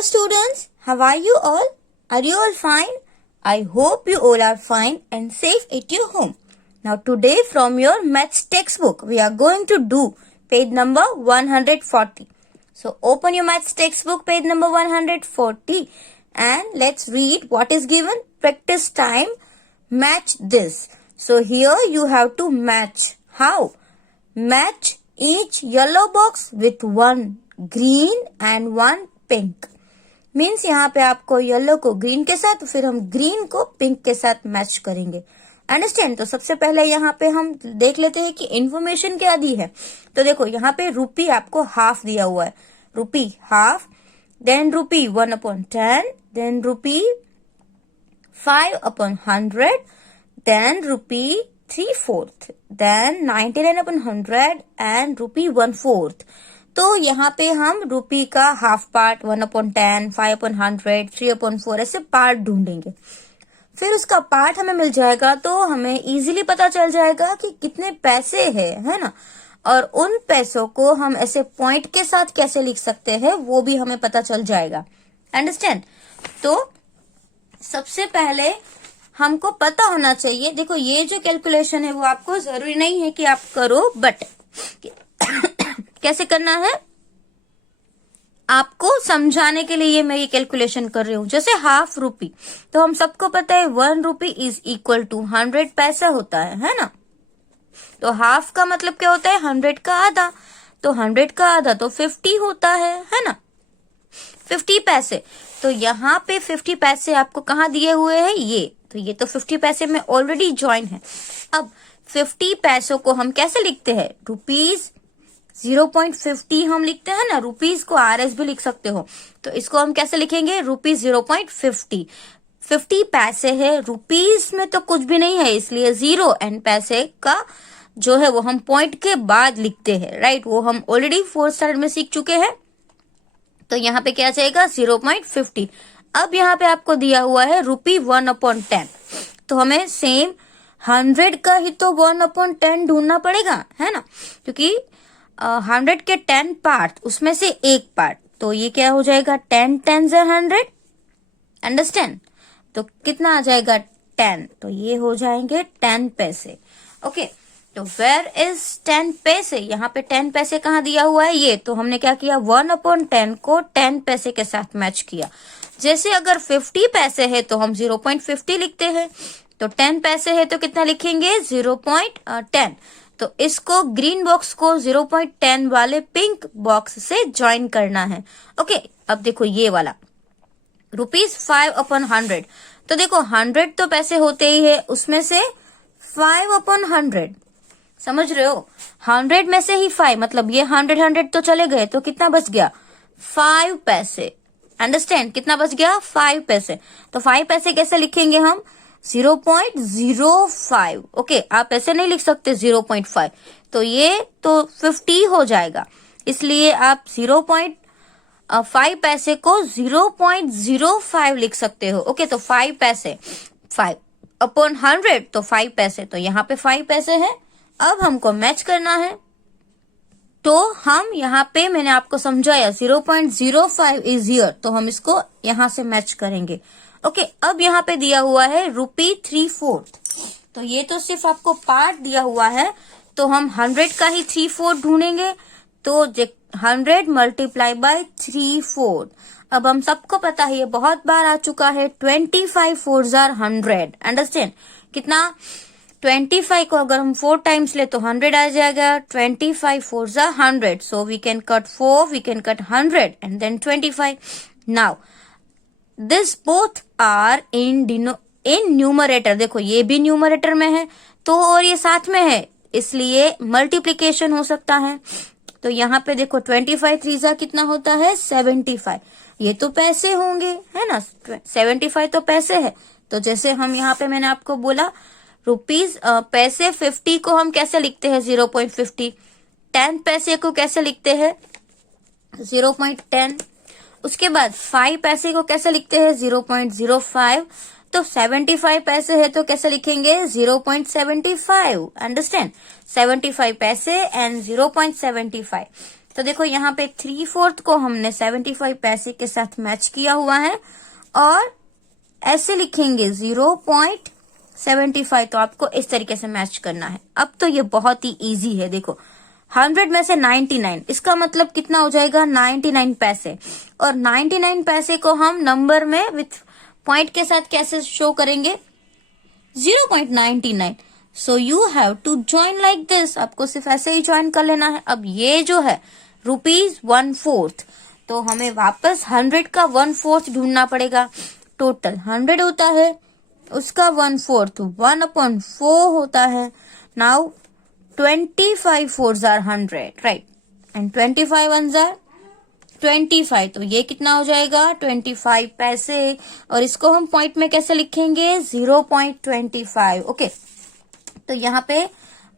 Hello students, how are you all? Are you all fine? I hope you all are fine and safe at your home. Now today from your maths textbook, we are going to do page number 140. So open your maths textbook page number 140 and let's read what is given. Practice time, match this. So here you have to match. How? Match each yellow box with one green and one pink. Means यहाँ पे आपको yellow को green के साथ, फिर हम green को pink के साथ मैच करेंगे. अंडरस्टैंड? तो सबसे पहले यहाँ पे हम देख लेते हैं कि इंफॉर्मेशन क्या दी है. तो देखो यहाँ पे रुपी आपको हाफ दिया हुआ है. Rupee half, then rupee 1/10, then rupee 5/100, then rupee 3/4, then 99/100 and rupee 1/4. तो यहाँ पे हम रुपी का हाफ पार्ट 1/10, 5/100, 3/4 ऐसे पार्ट ढूंढेंगे. फिर उसका पार्ट हमें मिल जाएगा तो हमें इजीली पता चल जाएगा कि कितने पैसे है ना. और उन पैसों को हम ऐसे पॉइंट के साथ कैसे लिख सकते हैं वो भी हमें पता चल जाएगा. अंडरस्टैंड? तो सबसे पहले हमको पता होना चाहिए. देखो ये जो कैलकुलेशन है वो आपको जरूरी नहीं है कि आप करो, बट कैसे करना है आपको समझाने के लिए मैं ये कैलकुलेशन कर रही हूँ. जैसे हाफ रुपी, तो हम सबको पता है 1 रुपी इज इक्वल टू 100 पैसा होता है ना. तो हाफ का मतलब क्या होता है? 100 का आधा. तो 100 का आधा तो 50 होता है ना. 50 पैसे. तो यहाँ पे 50 पैसे आपको कहाँ दिए हुए हैं? ये तो 50 पैसे में ऑलरेडी ज्वाइन है. अब 50 पैसों को हम कैसे लिखते हैं? रुपीज 0.50 हम लिखते हैं ना. रुपीज को RS भी लिख सकते हो. तो इसको हम कैसे लिखेंगे? रुपीज 0.50. 50 पैसे है, रुपीज में तो कुछ भी नहीं है, इसलिए 0 एंड पैसे का जो है वो हम पॉइंट के बाद लिखते हैं. राइट? वो हम ऑलरेडी 4th स्टैंडर्ड में सीख चुके हैं. तो यहाँ पे क्या जाएगा? 0.50. अब यहाँ पे आपको दिया हुआ है रुपी 1/10. तो हमें सेम 100 का ही तो 1/10 ढूंढना पड़ेगा, है ना. क्योंकि 100 के 10 पार्ट, उसमें से एक पार्ट. तो ये क्या हो जाएगा? 10 10s are 100. अंडरस्टैंड? तो कितना आ जाएगा? 10. तो ये हो जाएंगे 10 पैसे. ओके. तो वेयर इज 10 पैसे? यहाँ पे 10 पैसे कहाँ दिया हुआ है? ये तो हमने क्या किया? 1/10 को 10 पैसे के साथ मैच किया. जैसे अगर 50 पैसे है तो हम 0.50 लिखते हैं. तो 10 पैसे है तो कितना लिखेंगे? 0.10. तो इसको ग्रीन बॉक्स को 0.10 वाले पिंक बॉक्स से ज्वाइन करना है. ओके. अब देखो ये वाला रुपीज 5/100. तो देखो 100 तो पैसे होते ही है, उसमें से 5/100. समझ रहे हो? 100 में से ही 5, मतलब ये 100 तो चले गए, तो कितना बच गया? 5 पैसे. अंडरस्टैंड? कितना बच गया? 5 पैसे. तो 5 पैसे कैसे लिखेंगे हम? 0.05. ओके. आप ऐसे नहीं लिख सकते 0.5. तो ये तो 50 हो जाएगा, इसलिए आप 0.5 पैसे को 0.05 लिख सकते हो. ओके. तो 5 पैसे, 5/100 तो 5 पैसे. तो यहाँ पे 5 पैसे है. अब हमको मैच करना है. तो हम यहाँ पे मैंने आपको समझाया 0.05 इज हियर, तो हम इसको यहाँ से मैच करेंगे. ओके. अब यहाँ पे दिया हुआ है रुपी 3/4. तो ये तो सिर्फ आपको पार्ट दिया हुआ है, तो हम 100 का ही 3/4 ढूंढेंगे. तो 100 मल्टीप्लाई बाय 3/4. अब हम सबको पता है, ये बहुत बार आ चुका है, 25 4s are 100. अंडरस्टैंड? कितना? 25 को अगर हम 4 टाइम्स ले तो 100 आ जाएगा. 25 4s are 100. So we can cut 4, we can cut 100 and then 25. Now this both are in numerator. देखो ये भी न्यूमरेटर में है तो, और ये साथ में है, इसलिए मल्टीप्लीकेशन हो सकता है. तो यहाँ पे देखो 25 3 कितना होता है? 75. ये तो पैसे होंगे, है ना. 75 तो पैसे है. तो जैसे हम यहाँ पे मैंने आपको बोला रुपीज पैसे 50 को हम कैसे लिखते हैं? 0.50. 10 पैसे को कैसे लिखते हैं? 0.10. उसके बाद 5 पैसे को कैसे लिखते हैं? 0.05. तो 75 पैसे है तो कैसे लिखेंगे? 0.75. अंडरस्टैंड? 75 पैसे एंड 0.75. तो देखो यहाँ पे 3/4 को हमने 75 पैसे के साथ मैच किया हुआ है और ऐसे लिखेंगे 0.75। तो आपको इस तरीके से मैच करना है। अब तो ये बहुत ही इजी है। देखो 100 में से 99, इसका मतलब कितना हो जाएगा 99 पैसे। और 99 पैसे को हम नंबर में विथ पॉइंट के साथ कैसे शो करेंगे 0.99। So you have to join like this. आपको सिर्फ ऐसे ही ज्वाइन कर लेना है। अब ये जो है ₹1/4, तो हमें वापस 100 का 1/4 ढूंढना पड़ेगा। टोटल 100 होता है, उसका 1/4 1/4 होता है। Now 25 4s are 100, right, and 25 1s are 25। तो ये कितना हो जाएगा 25 पैसे। और इसको हम पॉइंट में कैसे लिखेंगे 0.25। ओके, तो यहाँ पे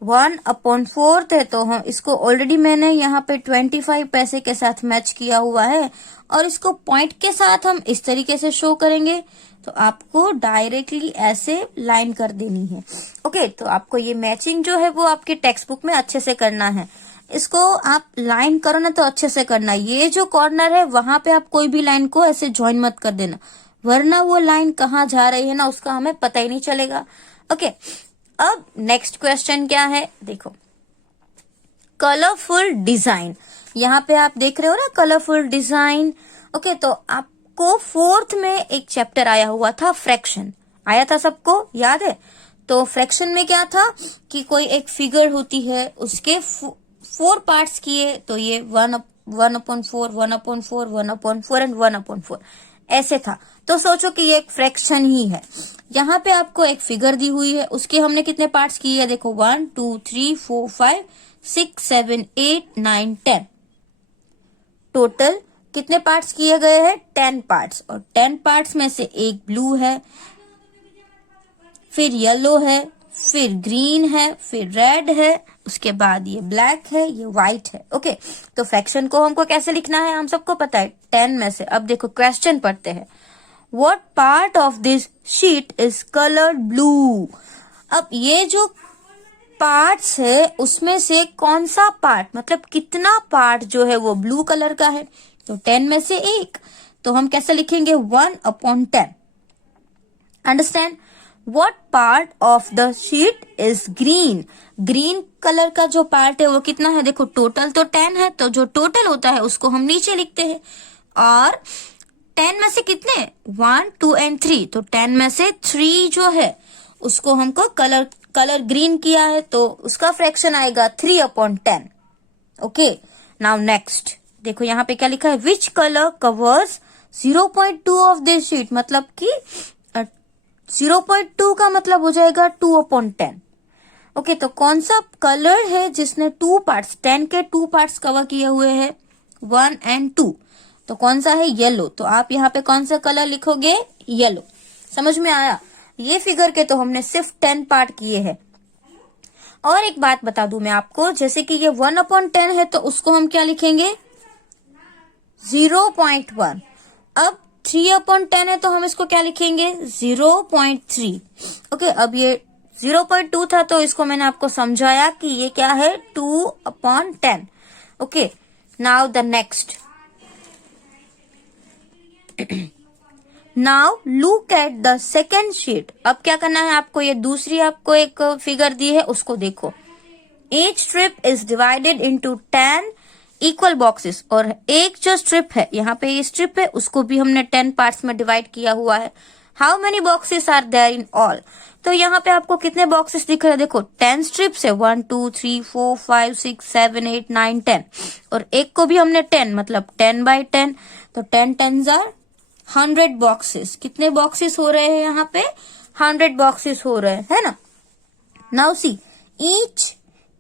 1/4 है, तो हम इसको ऑलरेडी मैंने यहाँ पे 25 पैसे के साथ मैच किया हुआ है और इसको पॉइंट के साथ हम इस तरीके से शो करेंगे। तो आपको डायरेक्टली ऐसे लाइन कर देनी है। ओके, तो आपको ये मैचिंग जो है वो आपके टेक्स्ट बुक में अच्छे से करना है। इसको आप लाइन करो ना तो अच्छे से करना। ये जो कॉर्नर है वहां पे आप कोई भी लाइन को ऐसे ज्वाइन मत कर देना, वरना वो लाइन कहाँ जा रही है ना उसका हमें पता ही नहीं चलेगा। ओके, अब नेक्स्ट क्वेश्चन क्या है, देखो कलरफुल डिजाइन। यहाँ पे आप देख रहे हो ना कलरफुल डिजाइन। ओके, तो आपको 4th में एक चैप्टर आया हुआ था, फ्रैक्शन आया था, सबको याद है। तो फ्रैक्शन में क्या था कि कोई एक फिगर होती है, उसके 4 पार्ट्स किए, तो ये 1/4 1/4 1/4 एंड 1/4 ऐसे था। तो सोचो कि ये एक फ्रैक्शन ही है। यहाँ पे आपको एक फिगर दी हुई है, उसके हमने कितने पार्ट्स किए हैं, देखो 1 2 3 4 5 6 7 8 9 10। टोटल कितने पार्ट्स किए गए हैं 10 पार्ट्स। और 10 पार्ट्स में से एक ब्लू है, फिर येलो है, फिर ग्रीन है, फिर रेड है, उसके बाद ये ब्लैक है, ये व्हाइट है। ओके, तो फ्रैक्शन को हमको कैसे लिखना है हम सबको पता है, 10 में से। अब देखो क्वेश्चन पढ़ते हैं, what part of this sheet is coloured blue. अब ये जो पार्ट्स है उसमें से कौन सा पार्ट, मतलब कितना पार्ट जो है वो ब्लू कलर का है। तो 10 में से एक, तो हम कैसे लिखेंगे 1/10। Understand. What part of the sheet is green? Green colour का जो पार्ट है वो कितना है, देखो टोटल तो 10 है, तो जो टोटल होता है उसको हम नीचे लिखते हैं। और 10 में से कितने 1 2 एंड 3, तो 10 में से 3 जो है उसको हमको कलर ग्रीन किया है, तो उसका फ्रैक्शन आएगा 3/10। ओके, नाउ नेक्स्ट देखो यहाँ पे क्या लिखा है, which colour covers 0.2 of this sheet. मतलब कि 0.2 का मतलब हो जाएगा 2/10। ओके, तो कौन सा कलर है जिसने 2 पार्ट्स 10 के 2 पार्ट्स कवर किए हुए हैं 1 एंड 2, तो कौन सा है येलो। तो आप यहाँ पे कौन सा कलर लिखोगे येलो। समझ में आया। ये फिगर के तो हमने सिर्फ 10 पार्ट किए हैं। और एक बात बता दूं मैं आपको, जैसे कि ये 1/10 है तो उसको हम क्या लिखेंगे 0.1। अब 3/10 है तो हम इसको क्या लिखेंगे 0.3। ओके, अब ये 0.2 था तो इसको मैंने आपको समझाया कि ये क्या है 2/10। Okay, now the next. Now look at the second sheet. अब क्या करना है आपको, ये दूसरी आपको एक फिगर दी है उसको देखो। Each strip is divided into 10 equal boxes. और एक जो स्ट्रिप है, यहाँ पे ये स्ट्रिप है, उसको भी हमने 10 पार्ट्स में डिवाइड किया हुआ है। How many boxes are there in all. तो यहाँ पे आपको कितने बॉक्सेस दिख रहे हैं, देखो 10 स्ट्रिप्स है, 1 2 3 4 5 6 7 8 9 10। और एक को भी हमने 10 मतलब 10/10, तो 10 10s आर 100 बॉक्सेस। कितने बॉक्सेस हो रहे हैं यहाँ पे 100 बॉक्सेस हो रहे हैं, है ना। Now see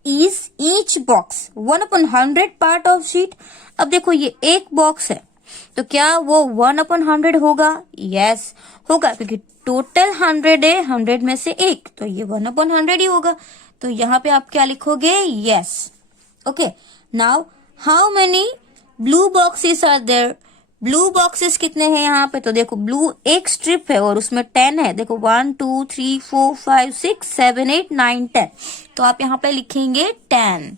each box 1/100 part of sheet। अब देखो ये एक बॉक्स है तो क्या वो 1/100 होगा, यस होगा, क्योंकि टोटल 100 है, 100 में से एक, तो ये 1/100 ही होगा। तो यहाँ पे आप क्या लिखोगे yes. Okay, now how many blue boxes are there. Blue boxes कितने हैं यहाँ पे, तो देखो ब्लू एक स्ट्रिप है और उसमें 10 है। देखो 1 2 3 4 5 6 7 8 9 10, तो आप यहाँ पे लिखेंगे 10।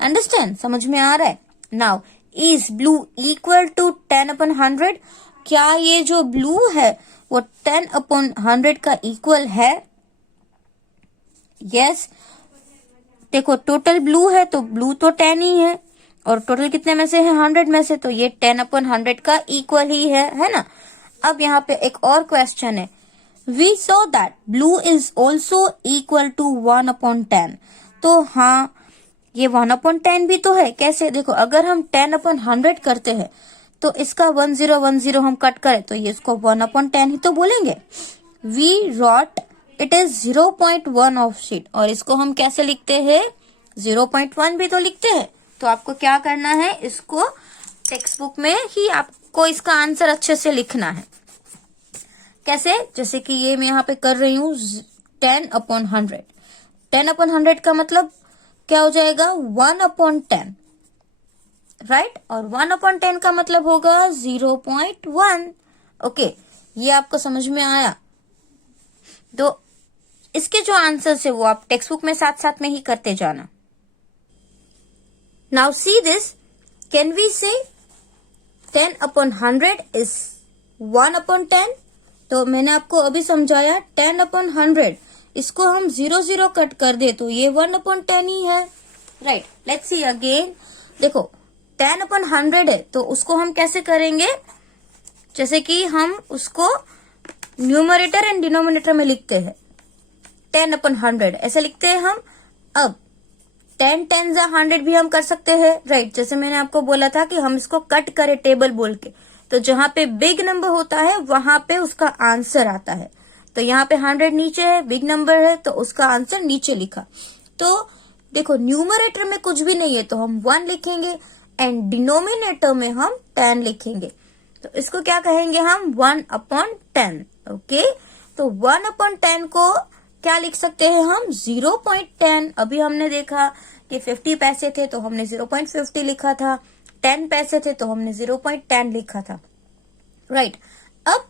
अंडरस्टैंड, समझ में आ रहा है। Now is blue equal to 10/100? क्या ये जो ब्लू है वो 10/100 का इक्वल है? यस। देखो टोटल ब्लू है तो ब्लू तो 10 ही है, और टोटल कितने में से है? 100 में से, तो ये 10/100 का इक्वल ही है ना। अब यहाँ पे एक और क्वेश्चन है, we saw that blue is also equal to 1/10। तो हाँ, ये 1/10 भी तो है। कैसे? देखो अगर हम 10/100 करते हैं तो इसका 1010 हम कट करें तो ये इसको 1/10 ही तो बोलेंगे। We wrote it is 0.1 of sheet, और इसको हम कैसे लिखते हैं? 0.1 भी तो लिखते हैं। तो आपको क्या करना है, इसको टेक्स्ट बुक में ही आपको इसका आंसर अच्छे से लिखना है। कैसे? जैसे कि ये मैं यहाँ पे कर रही हूँ 10/100। 10/100 का मतलब क्या हो जाएगा? 1/10, राइट। और 1/10 का मतलब होगा 0.1। ओके, ये आपको समझ में आया? तो इसके जो आंसर है वो आप टेक्स्ट बुक में साथ साथ में ही करते जाना। Now see this, can we say 10/100 is 1/10? तो मैंने आपको अभी समझाया 10/100, इसको हम 0 कट कर दे तो ये 1/10 ही है, राइट। Let's see again. देखो 10/100 है तो उसको हम कैसे करेंगे? जैसे कि हम उसको न्यूमरेटर एंड डिनोमिनेटर में लिखते हैं। 10/100 ऐसे लिखते हैं हम। अब 10 10 100 भी हम कर सकते हैं, राइट। जैसे मैंने आपको बोला था कि हम इसको कट करें टेबल बोल के, तो जहां पे बिग नंबर होता है वहां पे उसका आंसर आता है। तो यहाँ पे 100 नीचे है, बिग नंबर है, तो उसका आंसर नीचे लिखा। तो देखो न्यूमरेटर में कुछ भी नहीं है तो हम 1 लिखेंगे, एंड डिनोमिनेटर में हम 10 लिखेंगे। तो इसको क्या कहेंगे हम? 1/10। ओके, तो 1/10 को क्या लिख सकते हैं हम? 0.10। अभी हमने देखा कि 50 पैसे थे तो हमने 0.50 लिखा था, 10 पैसे थे तो हमने 0.10 लिखा था, राइट। अब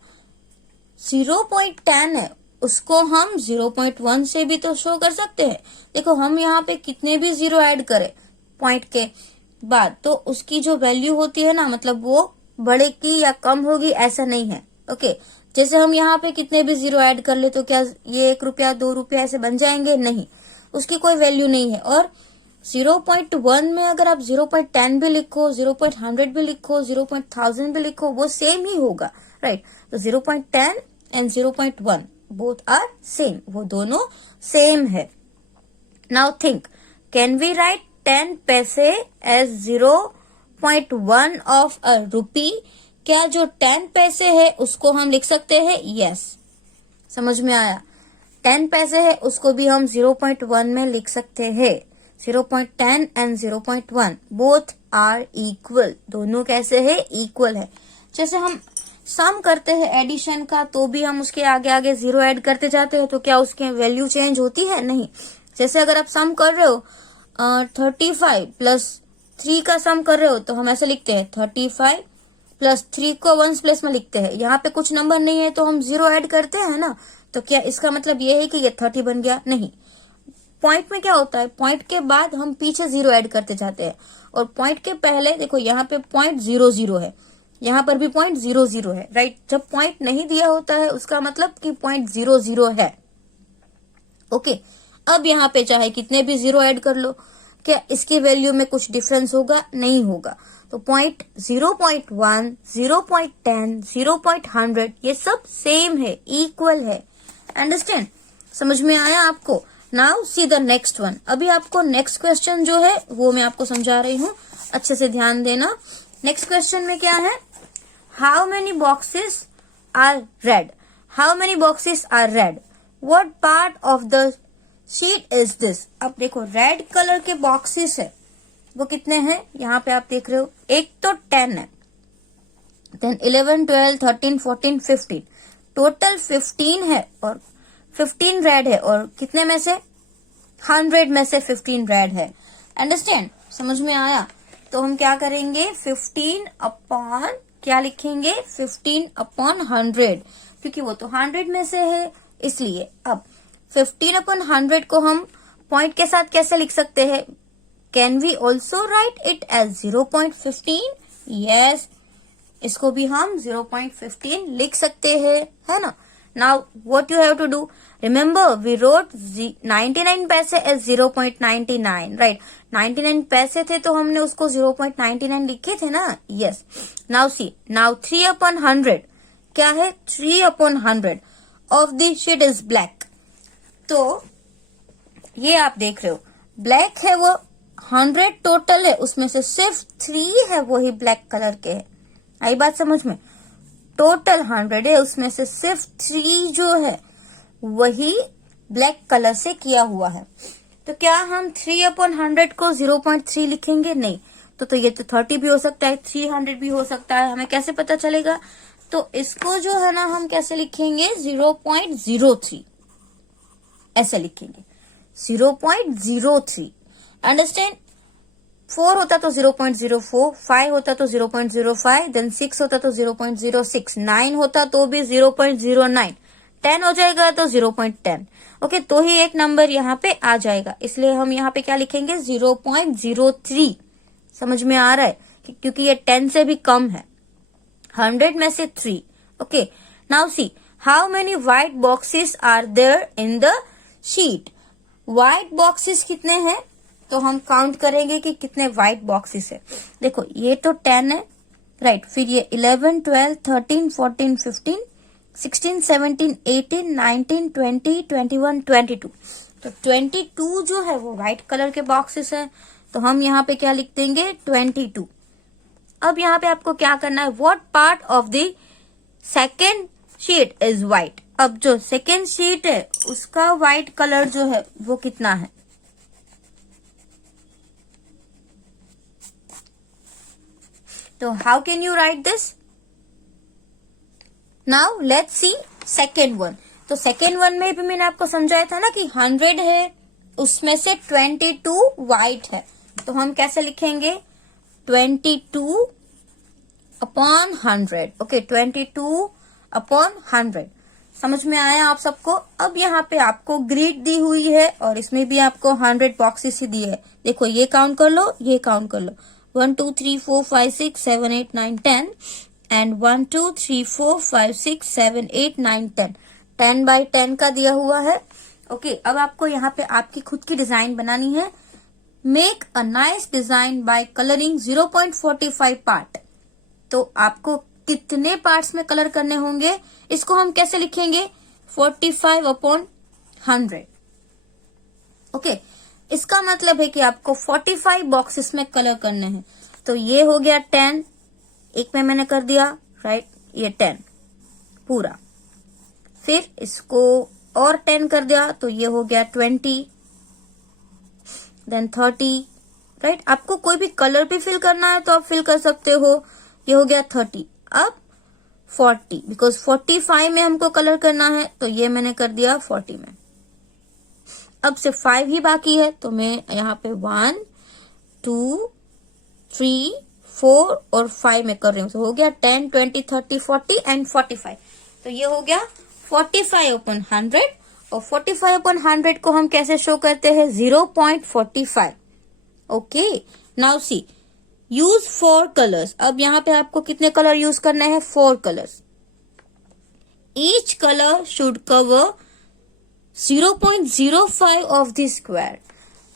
0.10 है, उसको हम 0.1 से भी तो शो कर सकते हैं। देखो हम यहाँ पे कितने भी 0 ऐड करें पॉइंट के बाद तो उसकी जो वैल्यू होती है ना, मतलब वो बढ़ेगी या कम होगी ऐसा नहीं है। ओके, जैसे हम यहाँ पे कितने भी 0 ऐड कर ले तो क्या ये 1 रुपया 2 रुपया ऐसे बन जाएंगे? नहीं, उसकी कोई वैल्यू नहीं है। और 0.1 में अगर आप 0.10 भी लिखो, 0.100 भी लिखो, 0.1000 भी लिखो, वो सेम ही होगा, राइट। तो 0.10 एंड 0.1 बोथ आर सेम, वो दोनों सेम है। Now think, can we write 10 पैसे एज 0.1 ऑफ अ रूपी? क्या जो 10 पैसे है उसको हम लिख सकते हैं? यस। समझ में आया? 10 पैसे है उसको भी हम 0.1 में लिख सकते हैं। 0.10 एंड 0.1 बोथ आर इक्वल, दोनों कैसे है? इक्वल है। जैसे हम सम करते हैं एडिशन का तो भी हम उसके आगे आगे 0 ऐड करते जाते हैं, तो क्या उसकी वैल्यू चेंज होती है? नहीं। जैसे अगर आप सम कर रहे हो 35 प्लस 3 का सम कर रहे हो तो हम ऐसे लिखते हैं 35 प्लस 3 को 1s प्लेस में लिखते हैं। यहाँ पे कुछ नंबर नहीं है तो हम 0 ऐड करते हैं ना, तो क्या इसका मतलब ये है कि ये 30 बन गया? नहीं। पॉइंट में क्या होता है, पॉइंट के बाद हम पीछे 0 ऐड करते जाते हैं, और पॉइंट के पहले देखो यहाँ पे पॉइंट 00 है, यहाँ पर भी पॉइंट 00 है, राइट। जब पॉइंट नहीं दिया होता है उसका मतलब कि पॉइंट 00 है। ओके, अब यहाँ पे चाहे कितने भी 0 ऐड कर लो, क्या इसकी वैल्यू में कुछ डिफरेंस होगा? नहीं होगा। तो पॉइंट 0.1, 0.10, 0.100 ये सब सेम है, इक्वल है। अंडरस्टैंड? समझ में आया आपको? Now see the next one. अभी आपको नेक्स्ट क्वेश्चन जो है वो मैं आपको समझा रही हूँ, अच्छे से ध्यान देना। नेक्स्ट क्वेश्चन में क्या है? How many boxes are red? How many boxes are red? What part of the sheet is this? अब देखो रेड कलर के बॉक्सेस है वो कितने हैं? यहाँ पे आप देख रहे हो, एक तो 10 है, देन 11, 12, 13, 14, 15, टोटल 15 है, और 15 रेड है, और कितने में से? 100 में से 15 रेड है। अंडरस्टैंड? समझ में आया? तो हम क्या करेंगे? 15 अपॉन क्या लिखेंगे? 15/100, क्योंकि वो तो 100 में से है इसलिए। अब 15/100 को हम पॉइंट के साथ कैसे लिख सकते हैं? Can we also write it as 0.15? Yes, इसको भी हम 0.15 लिख सकते हैं, है ना। Now what you have to do, remember we wrote 99 पैसे एज 0.99, राइट। 99 पैसे थे तो हमने उसको 0.99 लिखे थे ना। यस, नाउ सी, नाउ 3/100 क्या है, 3/100 of the shade is black. तो ये आप देख रहे हो ब्लैक है, वो 100 टोटल है, उसमें से सिर्फ 3 है वही ब्लैक कलर के है। आई बात समझ में, टोटल 100 है, उसमें से सिर्फ 3 जो है वही ब्लैक कलर से किया हुआ है। तो क्या हम 3/100 को 0.3 लिखेंगे? नहीं। तो ये तो 30 भी हो सकता है, 300 भी हो सकता है, हमें कैसे पता चलेगा? तो इसको जो है ना हम कैसे लिखेंगे, 0.03 ऐसे लिखेंगे, 0.03। अंडरस्टैंड? 4 होता तो 0.04, 5 होता तो 0.05, देन 6 होता तो 0.06, 9 होता तो भी 0.09, 10 हो जाएगा तो 0.10। ओके, तो ही एक नंबर यहाँ पे आ जाएगा, इसलिए हम यहाँ पे क्या लिखेंगे, 0.03। समझ में आ रहा है? क्योंकि ये 10 से भी कम है, 100 में से 3। Okay, now see how many white boxes are there in the sheet. White boxes कितने हैं, तो हम काउंट करेंगे कि कितने व्हाइट बॉक्सेस है। देखो ये तो 10 है, राइट। फिर ये 11, 12, 13, 14, 15, 16, 17, 18, 19, 20, 21, 22। तो 22 जो है वो व्हाइट कलर के बॉक्सेस है, तो हम यहाँ पे क्या लिख देंगे, 22। अब यहाँ पे आपको क्या करना है, what part of the second sheet is white. अब जो सेकेंड शीट है उसका व्हाइट कलर जो है वो कितना है, तो how can you right this? Now let's see second one. तो सेकेंड वन में भी मैंने आपको समझाया था ना कि 100 है, उसमें से 22 व्हाइट है, तो हम कैसे लिखेंगे, 22/100। ओके, 22/100। समझ में आया आप सबको? अब यहाँ पे आपको ग्रिड दी हुई है और इसमें भी आपको 100 बॉक्सेस ही दिए है। देखो ये काउंट कर लो, ये काउंट कर लो, 1 2 3 4 5 6 7 8 9 10 एंड 1 2 3 4 5 6 7 8 9 10, 10 by 10 का दिया हुआ है। ओके, अब आपको यहाँ पे आपकी खुद की डिजाइन बनानी है। Make a nice design by colouring 0.45 part. तो आपको कितने पार्ट्स में कलर करने होंगे, इसको हम कैसे लिखेंगे, 45/100। ओके, इसका मतलब है कि आपको 45 बॉक्सेस में कलर करने हैं। तो ये हो गया 10, एक में मैंने कर दिया, राइट, ये 10 पूरा। फिर इसको और 10 कर दिया तो ये हो गया 20, देन 30, राइट। आपको कोई भी कलर भी फिल करना है तो आप फिल कर सकते हो। ये हो गया 30, अब 40, बिकॉज 45 में हमको कलर करना है, तो ये मैंने कर दिया 40 में। अब सिर्फ 5 ही बाकी है, तो मैं यहाँ पे 1 2 3 4 और 5 में कर रही हूँ। तो हो गया 10 20 30 40 एंड 45। तो ये हो गया 45/100। और 45/100 को हम कैसे शो करते हैं, 0.45। ओके, नाउ सी यूज 4 कलर्स। अब यहाँ पे आपको कितने कलर यूज करने हैं, 4 colours. Each colour should cover 0.05 of the square.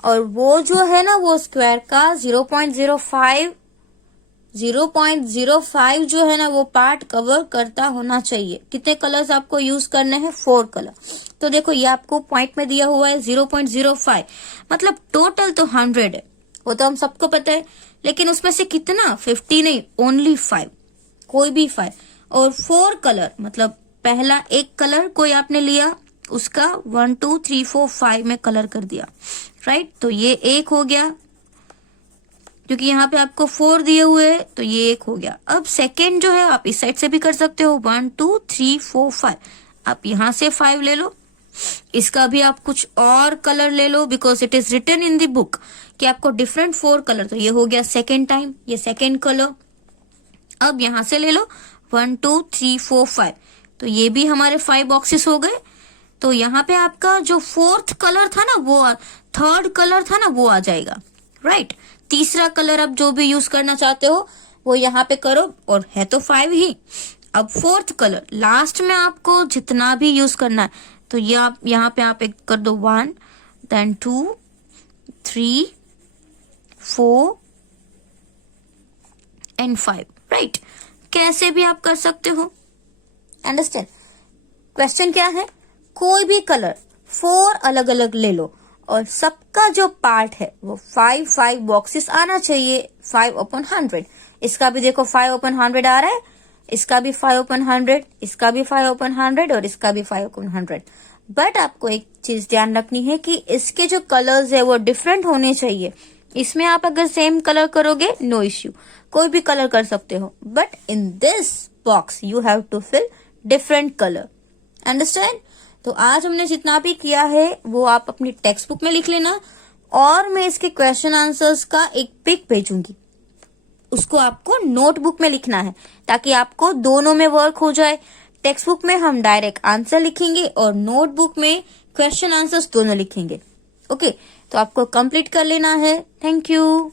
और वो जो है ना, वो स्क्वायर का 0.05 जो है ना, वो पार्ट कवर करता होना चाहिए। कितने कलर्स आपको यूज करने हैं, 4 कलर। तो देखो ये आपको पॉइंट में दिया हुआ है 0.05, मतलब टोटल तो 100 है, वो तो हम सबको पता है, लेकिन उसमें से कितना, 50 नहीं, ओनली 5, कोई भी 5। और 4 कलर मतलब पहला एक कलर कोई आपने लिया, उसका 1 2 3 4 5 में कलर कर दिया, राइट। तो ये एक हो गया, क्योंकि यहाँ पे आपको 4 दिए हुए हैं, तो ये एक हो गया। अब सेकेंड जो है आप इस साइड से भी कर सकते हो, 1 2 3 4 5। आप यहाँ से 5 ले लो, इसका भी आप कुछ और कलर ले लो, because it is written in the book कि आपको डिफरेंट 4 कलर। तो ये हो गया सेकेंड टाइम, ये सेकेंड कलर। अब यहाँ से ले लो 1 2 3 4 5, तो ये भी हमारे 5 बॉक्सेस हो गए। तो यहाँ पे आपका जो 4th कलर था ना, वो 3rd कलर था ना, वो आ जाएगा। राइट। तीसरा कलर आप जो भी यूज करना चाहते हो वो यहाँ पे करो, और है तो 5 ही। अब फोर्थ कलर लास्ट में आपको जितना भी यूज करना है, तो ये आप यहाँ पे आप एक कर दो 1, देन 2, 3, 4 एंड 5, राइट। कैसे भी आप कर सकते हो, अंडरस्टैंड। क्वेश्चन क्या है, कोई भी कलर 4 अलग अलग ले लो और सबका जो पार्ट है वो 5 बॉक्सेस आना चाहिए 5/100। इसका भी देखो 5/100 आ रहा है, इसका भी 5/100, इसका भी 5/100 और इसका भी 5/100। बट आपको एक चीज ध्यान रखनी है कि इसके जो कलर्स है वो डिफरेंट होने चाहिए। इसमें आप अगर सेम कलर करोगे नो इश्यू, कोई भी कलर कर सकते हो, but in this box you have to fill different colour, understand. तो आज हमने जितना भी किया है वो आप अपनी टेक्स्ट बुक में लिख लेना, और मैं इसके क्वेश्चन आंसर्स का एक पिक भेजूंगी, उसको आपको नोटबुक में लिखना है ताकि आपको दोनों में वर्क हो जाए। टेक्स्ट बुक में हम डायरेक्ट आंसर लिखेंगे और नोटबुक में क्वेश्चन आंसर्स दोनों लिखेंगे। ओके, तो आपको कंप्लीट कर लेना है। Thank you.